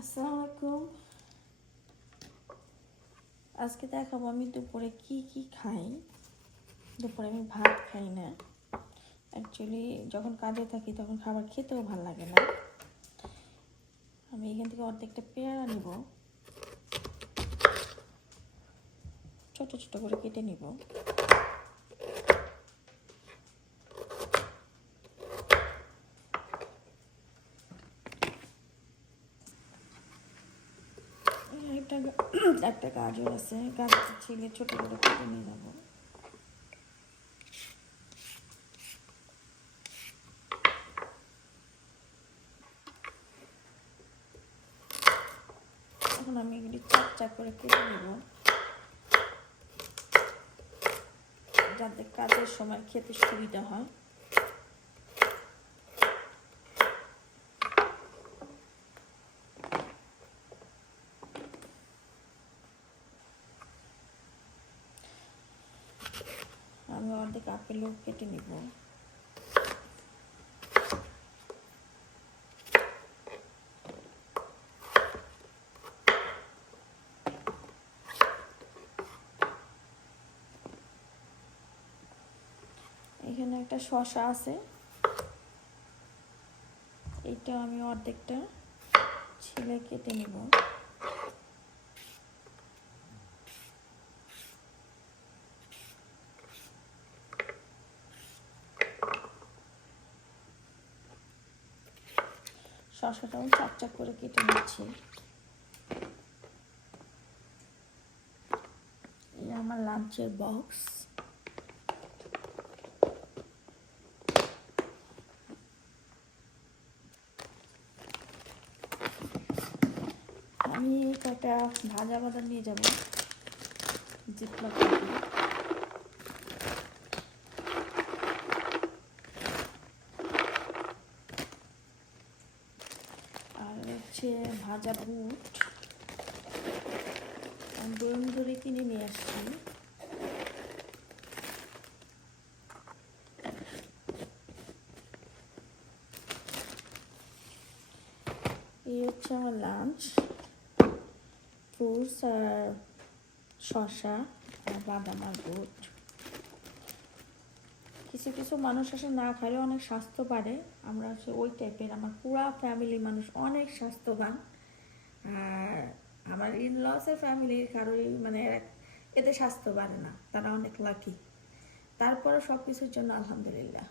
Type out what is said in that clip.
আসসালামু আলাইকুম। আজকে দেখাবো আমি দুপুরে কি কি খাই। দুপুরে আমি ভাত খাই না, অ্যাকচুয়ালি যখন কাজে থাকি তখন খাবার খেতেও ভালো লাগে না। আমি এখান থেকে অর্ধেকটা পেয়ারা নিব, ছোট ছোট করে কেটে নিব। একটা গাজর আছে, গাজরটা ছিলে ছোট করে কেটে নিয়ে যাবো। এখন আমি এগুলি চাপ চাপ করে কেটে নেব, যাতে কাজের সময় খেতে সুবিধা হয়। আমি অর্ধেক আপেলও কেটে নিব। এখানে একটা শসা আছে, এইটা আমি অর্ধেকটা ছিলে কেটে নিব। শসাটাও চাপ চাপ করে কেটে নিচ্ছি। এই আমার লাঞ্চের বক্স। আমি কটা ভাজা বাদাম নিয়ে যাব জিপলক প্যাকেট। আর হচ্ছে ভাজা বুট বয়ম ধরে কিনে নিয়ে আসছি। এই হচ্ছে আমার লাঞ্চ, ফ্রুটস আর শসা আর বাদাম আর বুট। কিছু কিছু মানুষ আসে না খাইলে অনেক স্বাস্থ্য বাড়ে, আমরা আসলে ওই টাইপের। আমার পুরা ফ্যামিলি মানুষ অনেক স্বাস্থ্যবান। আর আমার ইনলসের ফ্যামিলির কারোই মানে এতে স্বাস্থ্য বাড়ে না, তারা অনেক লাকি। তারপরে সব কিছুর জন্য আলহামদুলিল্লাহ।